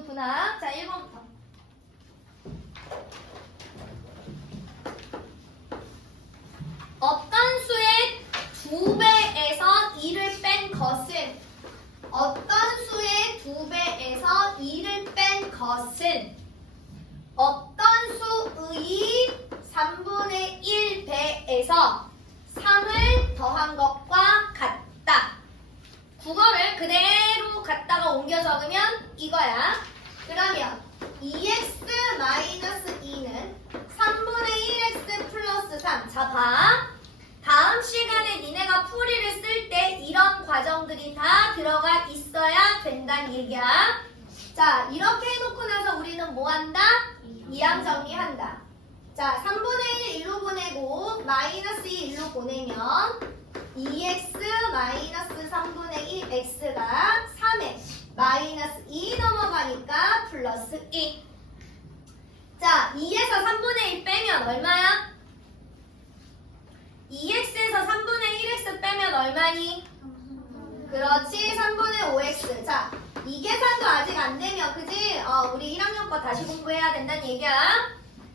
부분 분학. 자, 1번부터. 어떤 수의 두 배에서 2를 뺀 것은 어떤 수의 두 배에서 2를 뺀 것은 어떤 수의 3분의 1배에서 3을 더한 것과 같다. 국어를 그대로 갖다가 옮겨 적으면 이거야. 그러면 2x 2는 3분의 1x 플러스 3. 자, 봐. 다음 시간에 니네가 풀이를 쓸 때 이런 과정들이 다 들어가 있어야 된다는 얘기야. 자, 이렇게 해놓고 나서 우리는 뭐 한다? 이항 정리한다. 자, 3분의 1 일로 보내고 마이너스 2 일로 보내면 2x 마이너스 3분의 1 x가 3에 마이너스 2 넘어가니까 플러스 2. 자, 2에서 3분의 1 빼면 얼마야? 2x에서 3분의 1x 빼면 얼마니? 그렇지, 3분의 5x. 자, 이 계산도 아직 안 되면, 그지? 어, 우리 1학년 거 다시 공부해야 된다는 얘기야.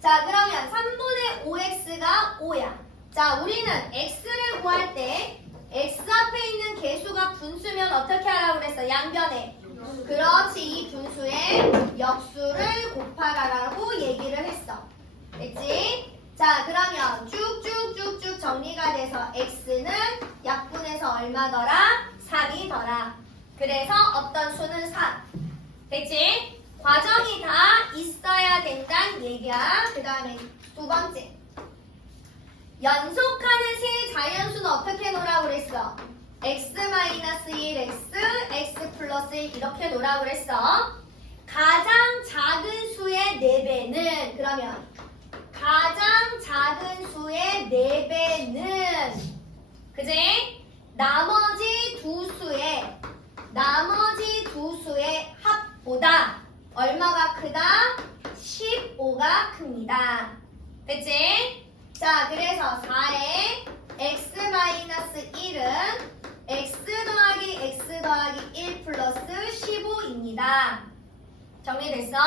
자, 그러면 3분의 5x가 5야. 자, 우리는 x를 구할 때 x 앞에 있는 개수가 분수면 어떻게 하라고 그랬어? 양변에. 그렇지, 이 분수의 역수를 곱하라라고 얘기를 했어. 됐지? 자, 그러면 쭉쭉쭉쭉 정리가 돼서 x는 약분해서 얼마더라? 3이더라. 그래서 어떤 수는 3. 됐지? 과정이 다 있어야 된다는 얘기야. 그 다음에 두 번째. 연속하는 세 자연수는 어떻게 놓으라고 그랬어? x-1, x, x 플러스 1 이렇게 놓으라고 그랬어. 가장 작은 수의 4배는 그러면 가장 작은 수의 4배는 그지? 나머지 두 수의 나머지 두 수의 합보다 얼마가 크다? 15가 큽니다. 됐지? 자, 그래서 4의 x-1은 x 더하기 x 더하기 1 플러스 15입니다. 정리됐어?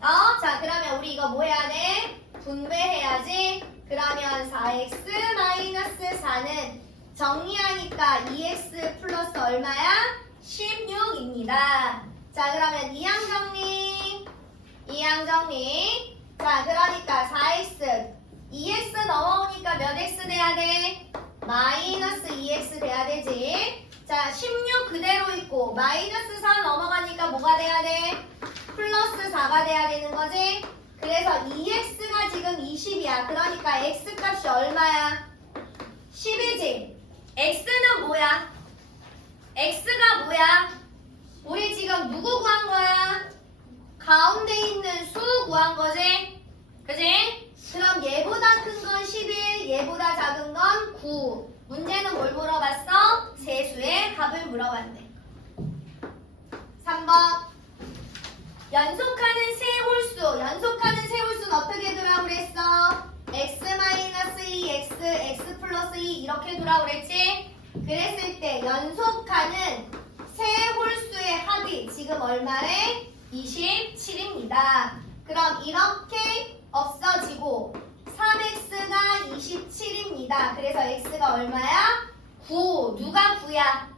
어? 자, 그러면 우리 이거 뭐 해야 돼? 분배해야지. 그러면 4x-4는 정리하니까 2x 플러스 얼마야? 16입니다. 자, 그러면 이항 정리. 이항 정리. 자, 그러니까 4x. 2x 넘어오니까 몇 x 돼야 돼? 마이너스 2x 돼야 되지. 자, 16 그대로 있고, 마이너스 4 넘어가니까 뭐가 돼야 돼? 플러스 4가 돼야 되는 거지? 그래서 2x가 지금 20이야. 그러니까 x 값이 얼마야? 10이지? x는 뭐야? x가 뭐야? 우리 지금 누구 구한 거야? 가운데 있는 수 구한 거지? 그지? 그럼 얘보다 큰 건 11, 얘보다 작은 건 9. 문제는 뭘 물어봤어? 세수의 값을 물어봤네. 3번. 연속하는 세 홀수. 연속하는 세 홀수는 어떻게 두라고 그랬어? x-2, x, x 플러스 2 이렇게 두라고 그랬지? 그랬을 때 연속하는 세 홀수의 합이 지금 얼마래? 27입니다. 그럼 이렇게 없어지고 3x가 27입니다. 그래서 x가 얼마야? 9. 누가 9야?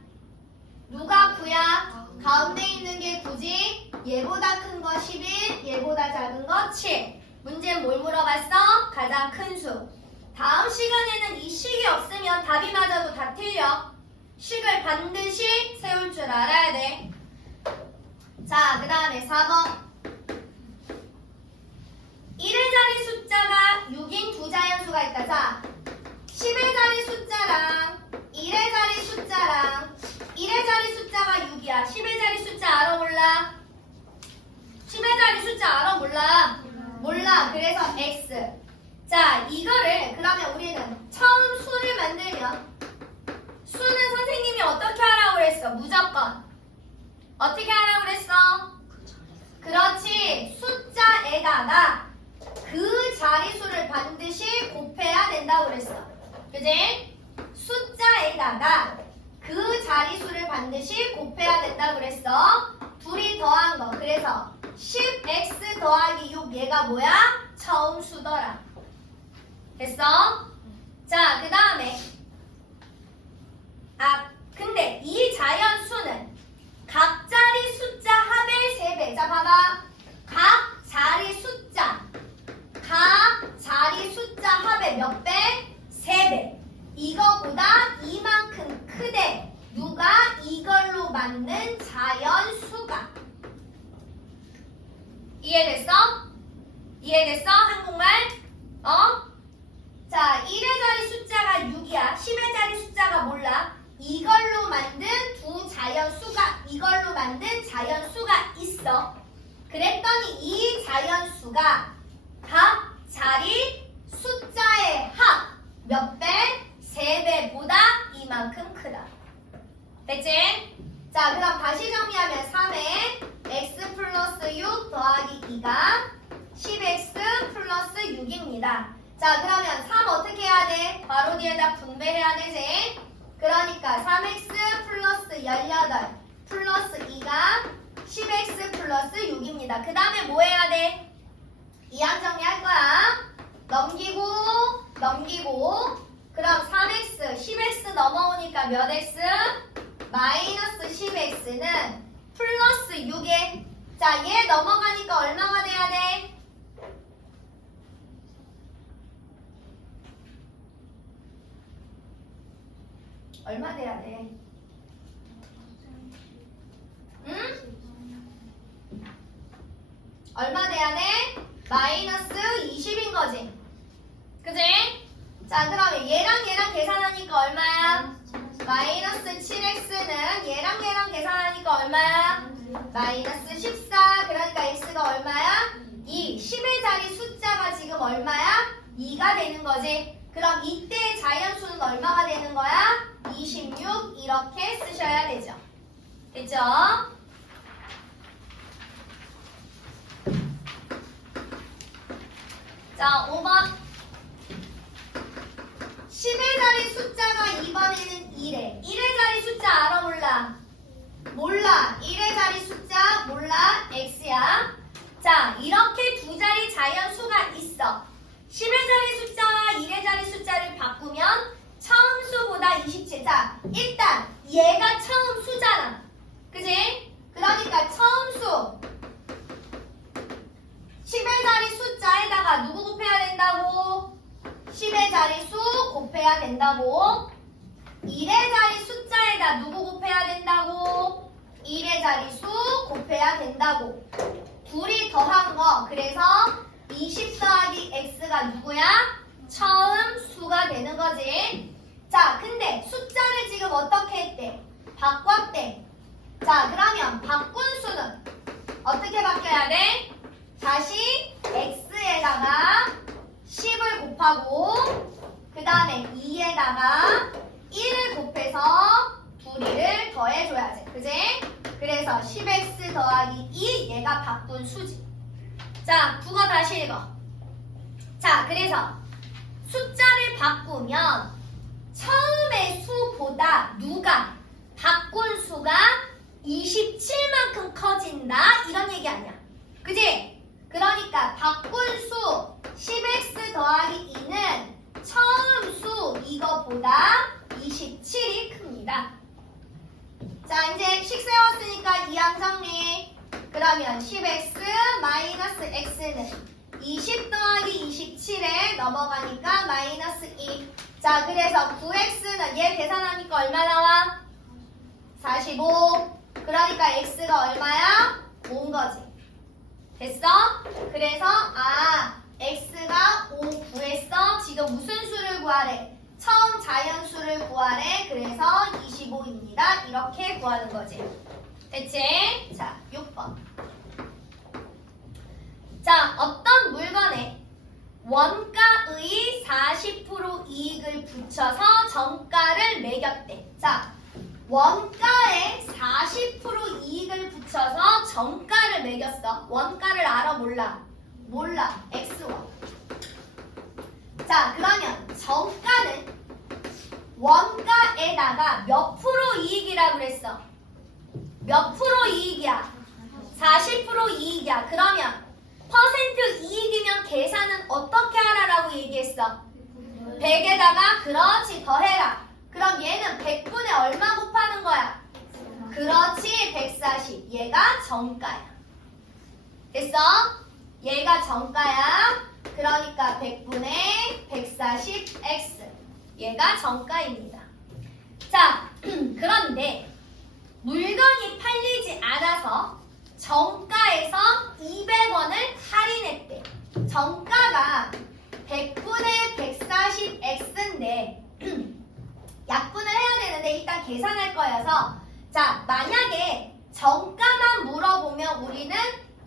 누가 9야? 가운데 있는 게 9지? 얘보다 큰 거 11, 얘보다 작은 거 7. 문제는 뭘 물어봤어? 가장 큰 수. 다음 시간에는 이 식이 없으면 답이 맞아도 다 틀려. 식을 반드시 세울 줄 알아야 돼. 자, 그 다음에 4번. 1의 자리 숫자가 6인 두 자연 수가 있다. 자, 10의 자리 숫자랑 1의 자리 숫자랑 1의 자리 숫자가 6이야. 10의 자리 숫자 알아 몰라? 10의 자리 숫자 알아 몰라? 몰라. 그래서 x. 자, 이거를 그러면 우리는 처음 수를 만들면 수는 선생님이 어떻게 하라고 그랬어? 무조건. 어떻게 하라고 그랬어? 그렇지. 숫자 에다가 그 자리수를 반드시 곱해야 된다고 그랬어. 그지? 숫자에다가 그 자리수를 반드시 곱해야 된다고 그랬어. 둘이 더한 거. 그래서 10x 더하기 6 얘가 뭐야? 처음 수더라. 됐어? 자, 그 다음에 아, 근데 이 자연수는 각 자리 숫자 합의 3배. 자, 봐봐. 각 자리 숫자. 각 자리 숫자 합의 몇 배? 3배. 이거보다 이만큼 크대. 누가 이걸로 맞는 자연수가. 이해됐어? 이해됐어? 한국말? 어? 자, 1의 자리 숫자가 6이야. 10의 자리 숫자가 몰라. 이걸로 만든 두 자연수가, 이걸로 만든 자연수가 있어. 그랬더니 이 자연수가 각 자리 숫자의 합 몇 배? 세 배보다 이만큼 크다. 됐지? 자, 그럼 다시 정리하면 3에 x 플러스 6 더하기 2가 10x 플러스 6입니다. 자, 그러면 3 어떻게 해야 돼? 바로 뒤에다 분배해야 되지? 그러니까 3x 플러스 18 플러스 2가 10x 플러스 6입니다. 그 다음에 뭐 해야 돼? 이항 정리할 거야. 넘기고, 넘기고, 그럼 3x, 10x 넘어오니까 몇 x? 마이너스 10x는 플러스 6에 자, 얘 넘어가니까 얼마가 돼야 돼? 얼마 돼야 돼? 응? 얼마 돼야 돼? 마이너스 20인 거지. 그지? 자, 그러면 얘랑 얘랑 계산하니까 얼마야? 마이너스 7x는 얘랑 얘랑 계산하니까 얼마야? 마이너스 14. 그러니까 x가 얼마야? 2. 10의 자리 숫자가 지금 얼마야? 2가 되는 거지. 그럼 이때 자연수는 얼마가 되는 거야? 26 이렇게 쓰셔야 되죠. 됐죠? 자, 5번. 10의 자리 숫자가 이번에는 1에 1의 자리 숫자 알아 몰라? 몰라. 1의 자리 숫자 몰라? X야. 자 이렇게 두 자리 자연수가 있어. 10의 자리 숫자와 1의 자리 숫자를 바꾸면 처음 수보다 27 자 일단 얘가 처음 수잖아 그지? 그러니까 처음 수 10의 자리 숫자에다가 누구 곱해야 된다고? 10의 자리수 곱해야 된다고. 1의 자리 숫자에다 누구 곱해야 된다고? 1의 자리수 곱해야 된다고. 둘이 더한 거. 그래서 20 더하기 x가 누구야? 처음 수가 되는 거지. 자, 근데 숫자를 지금 어떻게 했대? 바꿨대. 자, 그러면 바꾼 수는 어떻게 바뀌어야 돼? 다시 x에다가 10을 곱하고 그 다음에 2에다가 1을 곱해서 둘이를 더해줘야지. 그지? 그래서 10x 더하기 2 얘가 바꾼 수지. 자, 국어 다시 읽어. 자, 그래서 숫자를 바꾸면 처음의 수보다 누가 바꾼 수가 27만큼 커진다 이런 얘기 아니야. 그지? 그러니까 바꾼 수 10x 더하기 2는 처음 수 이거보다 27이 큽니다. 자 이제 식 세웠으니까 이항 정리. 그러면 10x 마이너스 x는 20 더하기 27에 넘어가니까 마이너스 2. 자 그래서 9x는 얘 계산하니까 얼마 나와? 45. 그러니까 x가 얼마야? 5인 거지. 됐어? 그래서 아 x가 5 구했어. 지금 무슨 수를 구하래? 처음 자연수를 구하래. 그래서 25입니다. 이렇게 구하는 거지. 됐지? 자, 6번. 자, 어떤 물건에 원가의 40% 이익을 붙여서 정가를 매겼대. 자, 원가에 40% 이익을 붙여서 정가를 매겼어. 원가를 알아 몰라? 몰라. X원. 자, 그러면 정가는 원가에다가 몇 프로 이익이라고 그랬어? 몇 프로 이익이야? 40% 이익이야. 그러면 퍼센트 이익이면 계산은 어떻게 하라라고 얘기했어? 100에다가 그렇지 더해라. 그럼 얘는 100분의 얼마 곱하는 거야? 그렇지 140. 얘가 정가야. 됐어? 얘가 정가야. 그러니까 100분의 140x. 얘가 정가입니다. 자, 그런데 물건이 팔리지 않아서 정가에서 200원을 할인했대. 정가가 100분의 140x인데 약분을 해야 되는데 일단 계산할 거여서 자 만약에 정가만 물어보면 우리는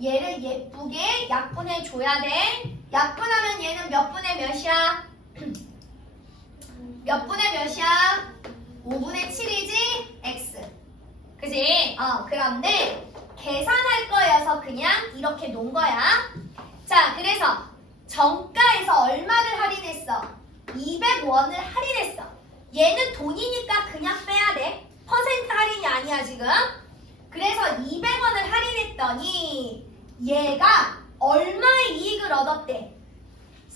얘를 예쁘게 약분해 줘야 돼. 약분하면 얘는 몇 분의 몇이야? 몇 분의 몇이야? 5분의 7이지? x. 그지? 어, 그런데 계산할 거여서 그냥 이렇게 놓은 거야. 자, 그래서 정가에서 얼마를 할인했어? 200원을 할인했어. 얘는 돈이니까 그냥 빼야 돼. 퍼센트 할인이 아니야, 지금. 그래서 200원을 할인했더니 얘가 얼마의 이익을 얻었대?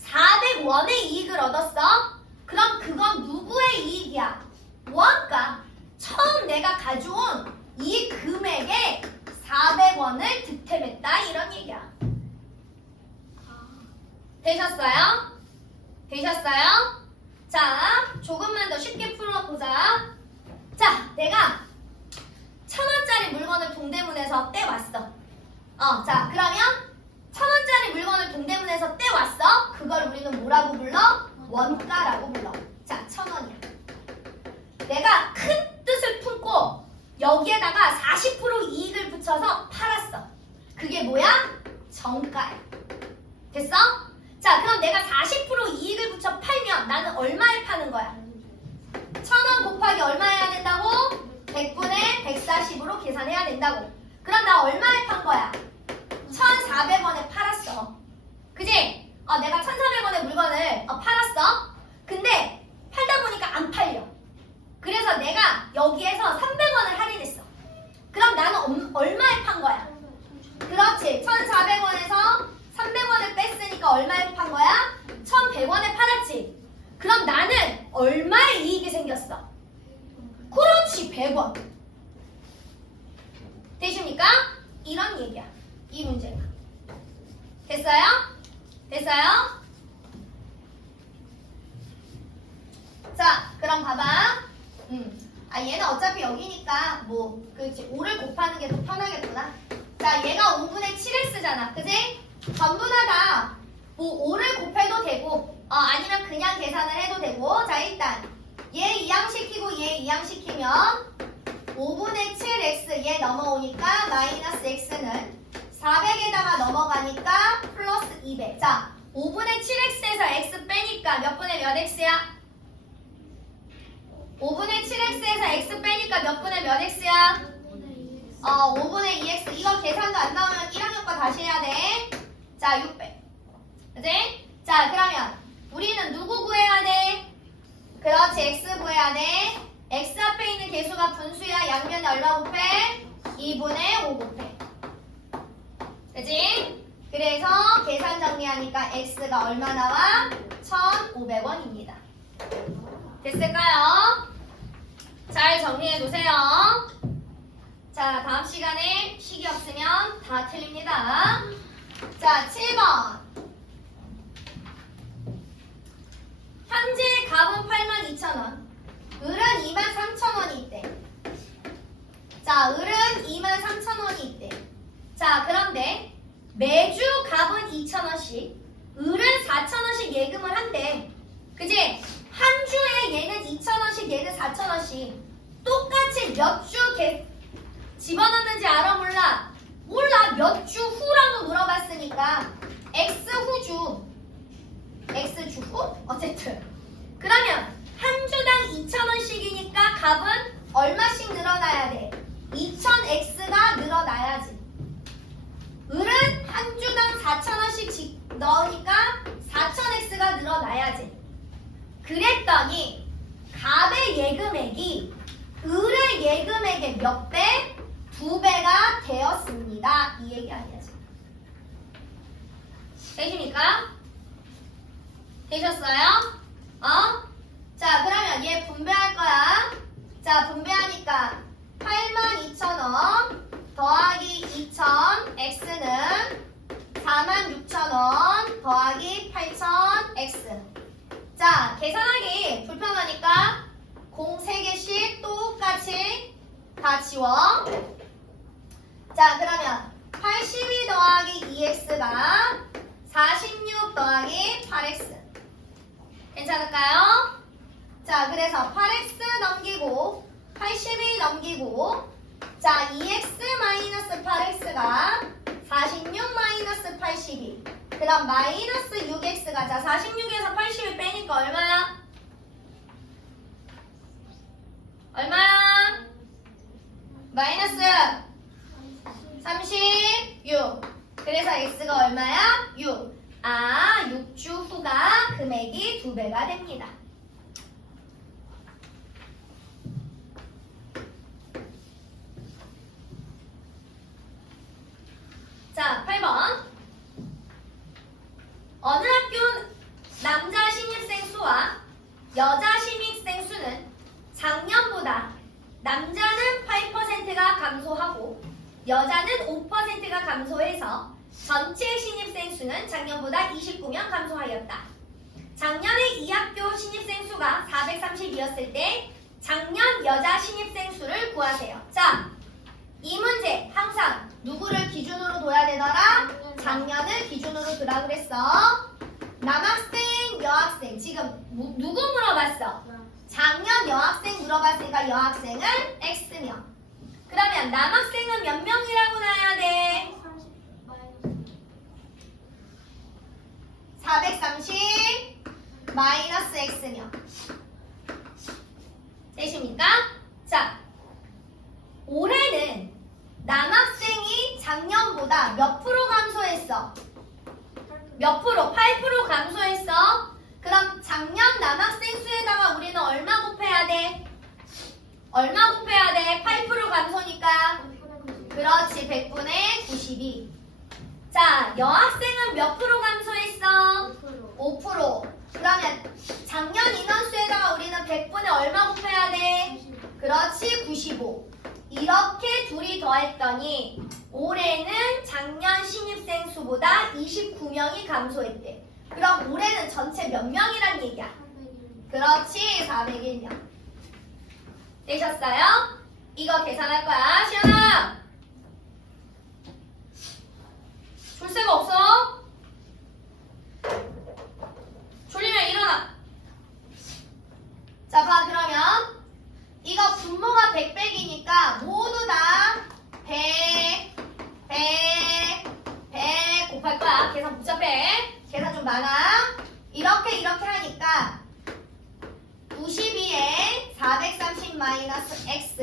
400원의 이익을 얻었어? 그럼 그건 누구의 이익이야? 원가. 처음 내가 가져온 이 금액에 400원을 득템했다 이런 얘기야. 되셨어요? 되셨어요? 자, 조금만 더 쉽게 풀어보자. 자, 내가 천 원짜리 물건을 동대문에서 떼왔어. 어, 자, 그러면 천 원짜리 물건을 동대문에서 떼왔어. 그걸 우리는 뭐라고 불러? 원가라고 불러. 자, 천 원이야. 내가 큰 뜻을 품고 여기에다가 40% 이익을 붙여서 팔았어. 그게 뭐야? 정가야. 됐어? 자, 그럼 내가 40% 이익을 붙여 팔면 나는 얼마에 파는 거야? 천원 곱하기 얼마 해야 된다고? 100분의 140으로 계산해야 된다고. 그럼 나 얼마에 판 거야? 1,400원에 팔았어. 그지? 어, 내가 1,400원의 물건을 어, 팔았어. 근데 팔다 보니까 안 팔려. 그래서 내가 여기에서 300원을 할인했어. 그럼 나는 엄- 얼마에 판 거야? 그렇지. 1,400원에서 300원을 뺐으니까 얼마에 판 거야? 1,100원에 팔았지. 그럼 나는 얼마의 이익이 생겼어? 그렇지. 100원. 되십니까? 이런 얘기야. 이 문제가. 됐어요? 됐어요? 자, 그럼 봐봐. 음. 아, 얘는 어차피 여기니까 뭐, 그렇지. 5를 곱하는 게 더 편하겠구나. 자, 얘가 5분의 7x잖아. 그지? 전부 다 다, 뭐, 5를 곱해도 되고, 어, 아니면 그냥 계산을 해도 되고. 자, 일단, 얘 이항시키고 얘 이항시키면, 5분의 7x 얘 넘어오니까, 마이너스 x는 400에다가 넘어가니까, 플러스 200. 자, 5분의 7x에서 x 빼니까 몇 분의 몇 x야? 5분의 7x에서 x 빼니까 몇 분의 몇 x야? 어, 5분의 2x. 이거 계산도 안 나오면 1학년과 다시 해야 돼. 자, 600. 그지? 자, 그러면 우리는 누구 구해야 돼? 그렇지, x 구해야 돼. x 앞에 있는 개수가 분수야. 양면에 얼마 곱해? 2분의 5 곱해. 그지? 그래서 계산 정리하니까 x가 얼마 나와? 1,500원입니다. 됐을까요? 잘 정리해 놓으세요. 자, 다음 시간에 식이 없으면 다 틀립니다. 자, 7번. 현재 값은 82,000원. 을은 23,000원이 있대. 자, 을은 23,000원이 있대. 자, 그런데 매주 값은 2,000원씩, 을은 4,000원씩 예금을 한대. 그지? 한 주에 얘는 2,000원씩, 4,000원씩. 똑같이 몇 주 집어넣는지 알아 몰라? 몰라. 몇 주 후라고 물어봤으니까 X 후주. X 주 후? 어쨌든. 그러면 한 주당 2,000원씩이니까 값은 얼마씩 늘어나야 돼? 2,000X가 늘어나야지. 을은 한 주당 4,000원씩 넣으니까 4,000X가 늘어나야지. 그랬더니 갑의 예금액이 을의 예금액의 몇 배? 두 배가 되었습니다. 이 얘기 아니야. 되십니까? 되셨어요? 어? 자, 그러면 얘 분배할 거야. 자, 분배하니까 82,000원 더하기 2,000 x는 46,000원 더하기 8,000 x. 자, 계산하기 불편하니까 공 3개씩 똑같이 다 지워. 자, 그러면 82 더하기 2x가 46 더하기 8x. 괜찮을까요? 자, 그래서 8x 넘기고 82 넘기고 자, 2x 마이너스 8x가 46 마이너스 82. 그럼 마이너스 6x가 자, 46에서 80을 빼니까 얼마야? 얼마야? 마이너스 36. 그래서 x가 얼마야? 6. 아, 6주 후가 금액이 2배가 됩니다. 자, 8번. 어느 학교 남자 신입생 수와 여자 신입생 수는 작년보다 남자는 8%가 감소하고 여자는 5%가 감소해서 전체 신입생 수는 작년보다 29명 감소하였다. 작년에 이 학교 신입생 수가 430이었을 때 작년 여자 신입생 수를 구하세요. 자, 이 문제 항상 누구를 기준으로 둬야 되더라? 작년을 기준으로 두라 그랬어. 남학생, 여학생 지금 무- 누구 물어봤어? 작년 여학생 물어봤으니까 여학생은 X명. 그러면 남학생은 몇 명이라고 나야 돼? 430 마이너스 X명. 되십니까? 자, 올해는 남학생이 작년보다 몇 프로 감소했어? 몇 프로? 8% 감소했어? 그럼 작년 남학생 수에다가 우리는 얼마 곱해야 돼? 얼마 곱해야 돼? 8% 감소니까 그렇지 100분의 92 자, 여학생은 몇 프로 감소했어? 5% 그러면 작년 인원수에다가 우리는 100분의 얼마 곱해야 돼? 그렇지 95 이렇게 둘이 더했더니 올해는 작년 신입생 수보다 29명이 감소했대 그럼 올해는 전체 몇 명이란 얘기야? 그렇지 401명 되셨어요? 이거 계산할 거야 시연아 줄 새가 없어? 졸리면 일어나 자 봐 그러면 이거 분모가 100백이니까 모두 다 100, 100, 100 곱할 거야. 계산 복잡해. 계산 좀 많아. 이렇게 이렇게 하니까 92에 430 마이너스 x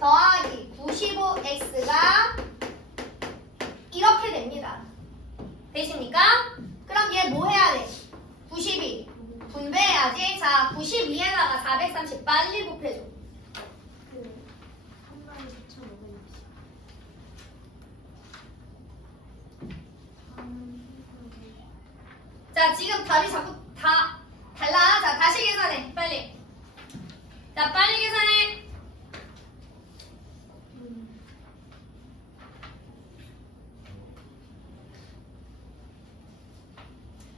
더하기 95x가 이렇게 됩니다. 되십니까? 그럼 얘 뭐 해야 돼? 92. 분배해야지. 자, 92에다가 430 빨리 곱해줘. 자, 지금 답이 자꾸 다 달라. 자, 다시 계산해. 빨리. 자, 빨리 계산해.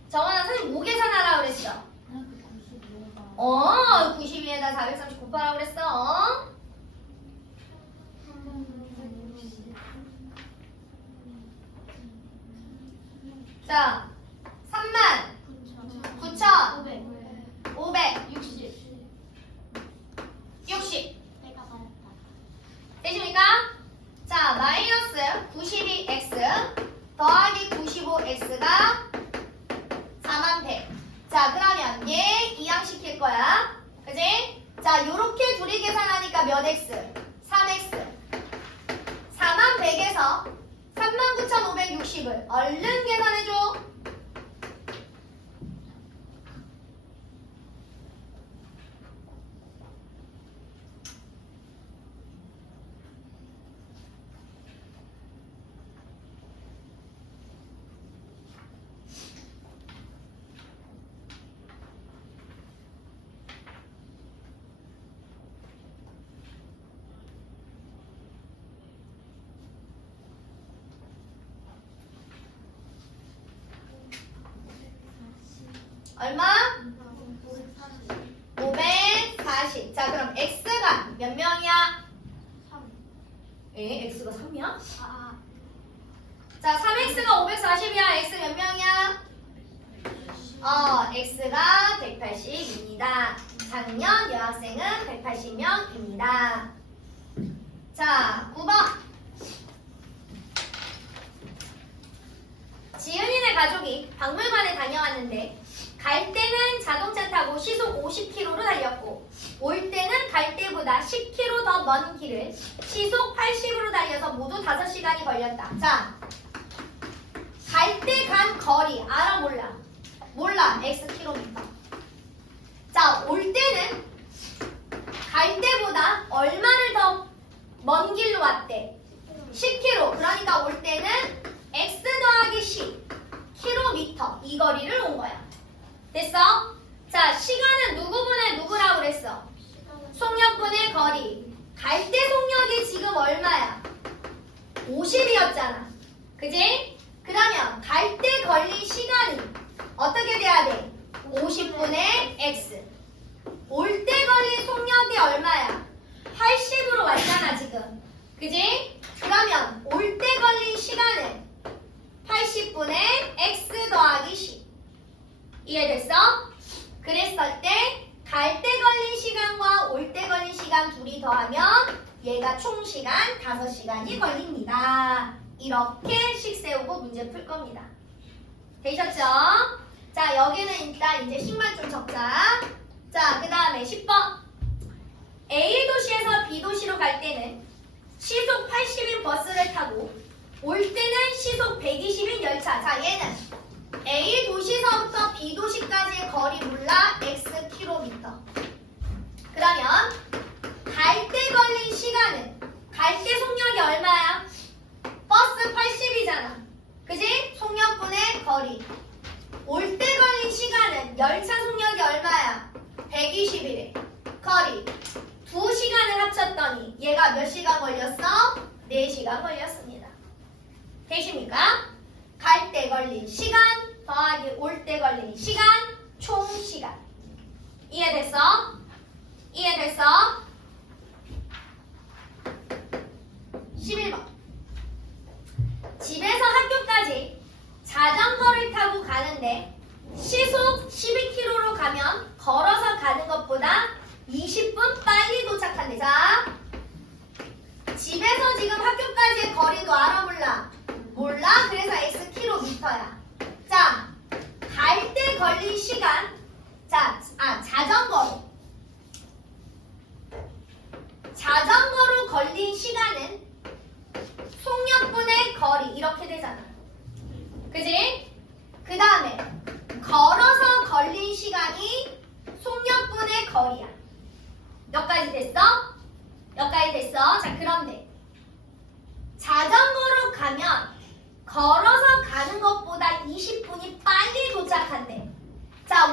정원아, 선생님 뭐 계산하라 그랬어? 어, 92에다 430 곱하라고 그랬어. 어? 자, 3만 9천 500 60 되십니까? 자, 마이너스 92x 더하기 95x가 4만 100. 자, 그러면 얘 이항시킬 거야. 그지? 자, 요렇게 둘이 계산하니까 몇 x? 3x. 4만 100에서 39,560을 얼른 계산해줘. 얼마? 540. 자, 그럼 x가 몇 명이야? 에, x가 3이야? 자, 3x가 540이야. x 몇 명이야? 어, x가 180입니다. 작년 여학생은 180명입니다. 자, 9번. 지은이네 가족이 박물관에 다녀왔는데 갈 때는 자동차 타고 시속 50km로 달렸고 올 때는 갈 때보다 10km 더 먼 길을 시속 80으로 달려서 모두 5시간이 걸렸다. 자, 갈 때 간 거리 알아 몰라? 몰라. x 킬로미터. 자, 올 때는 갈 때보다 얼마를 더 먼 길로 왔대? 10km. 그러니까 올 때는 x 더하기 10 킬로미터 이 거리를 온 거야. 됐어? 자, 시간은 누구분의 누구라고 그랬어? 속력분의 거리. 갈 때 속력이 지금 얼마야? 50이었잖아. 그지? 그러면 갈 때 걸린 시간이 어떻게 돼야 돼? 50분의 x. 올 때 걸린 속력이 얼마야? 80으로 왔잖아, 지금. 그지? 그러면 올 때 걸린 시간은 80분의 x 더하기 10. 이해됐어? 그랬을 때 갈 때 걸린 시간과 올 때 걸린 시간 둘이 더하면 얘가 총 시간 5시간이 걸립니다. 이렇게 식 세우고 문제 풀 겁니다. 되셨죠? 자, 여기는 일단 이제 식만 좀 적자. 자, 그 다음에 10번. A 도시에서 B 도시로 갈 때는 시속 80인 버스를 타고 올 때는 시속 120인 열차. 자, 얘는 A 도시서부터 B 도시까지의 거리 몰라 x 킬로미터. 그러면 갈 때 걸린 시간은 갈 때 속력이 얼마야? 버스 80이잖아. 그지? 속력분의 거리. 올 때 걸린 시간은 열차 속력이 얼마야? 120이래. 거리. 두 시간을 합쳤더니 얘가 몇 시간 걸렸어? 4시간 걸렸습니다. 되십니까? 갈 때 걸린 시간 더하기 올 때 걸린 시간 총 시간. 이해됐어? 11번. 집에서 학교까지 자전거를 타고 가는데 시속 12km로 가면 걸어서 가는 것보다 20분 빨리 도착한대. 자, 집에서 지금 학교까지의 거리도 알아 몰라? 몰라? 그래서 x 킬로미터야. 자, 갈 때 걸린 시간. 자, 아 자전거로. 자전거로 걸린 시간은 속력분의 거리 이렇게 되잖아. 그지? 그 다음에 걸어서 걸린 시간이 속력분의 거리야. 몇 가지 됐어? 몇 가지 됐어? 자, 그런데 자전거로 가면 걸어서 가는 것보다 20분이 빨리 도착한대. 자,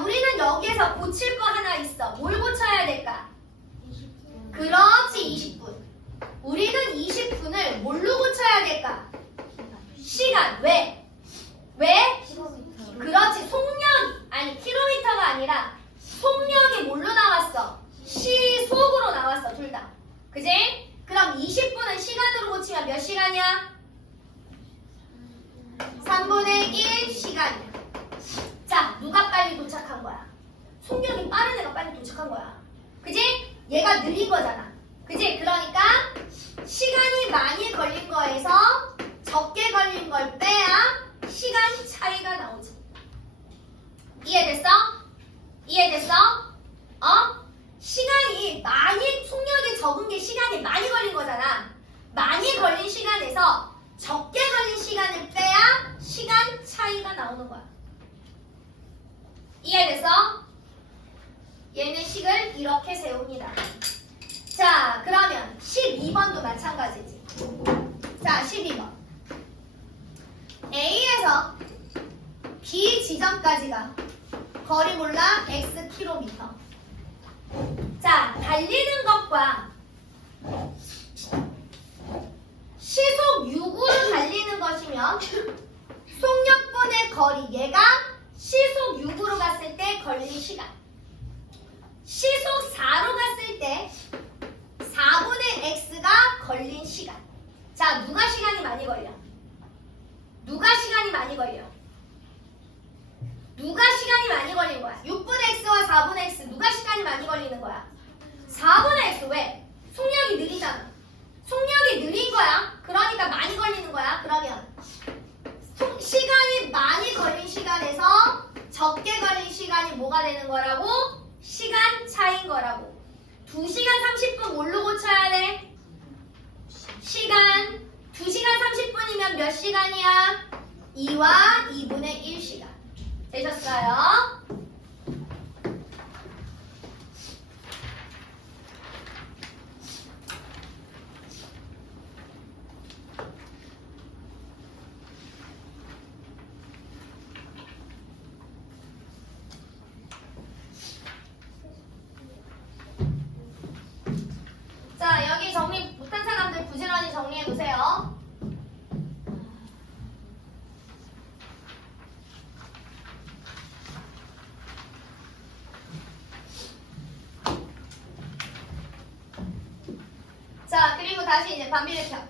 여기에서 고칠 거 하나 있어. 뭘 고쳐야 될까? 그렇지, 20분. 우리는 20분을 뭘로 고쳐야 될까? 시간. 왜? 왜? 그렇지, 속력. 아니, 킬로미터가 아니라 속력이 뭘로 나왔어? 시속으로 나왔어, 둘 다. 그지? 그럼 20분은 시간으로 고치면 몇 시간이야? 3분의 1 시간이야. 자, 누가 빨리 도착한 거야? 속력이 빠른 애가 빨리 도착한 거야. 그지? 얘가 느린 거잖아. 그지? 그러니까 시간이 많이 걸린 거에서 적게 걸린 걸 빼야 시간 차이가 나오지. 이해됐어? 이해됐어? 어? 시간이 많이 속력이 적은 게 시간이 많이 걸린 거잖아. 많이 걸린 시간에서 적게 걸린 시간을 빼야 시간 차이가 나오는 거야. 이해됐어? 예매식을 이렇게 세웁니다. 자, 그러면 12번도 마찬가지지. 자, 12번. A에서 B 지점까지가 거리 몰라 x 킬로미터. 자, 달리는 것과 시속 6으로 달리는 것이면 속력분의 거리 얘가 시속 6으로 갔을 때 걸린 시간. 시속 4로 갔을 때 4분의 x가 걸린 시간. 자, 누가 시간이 많이 걸려? 方面的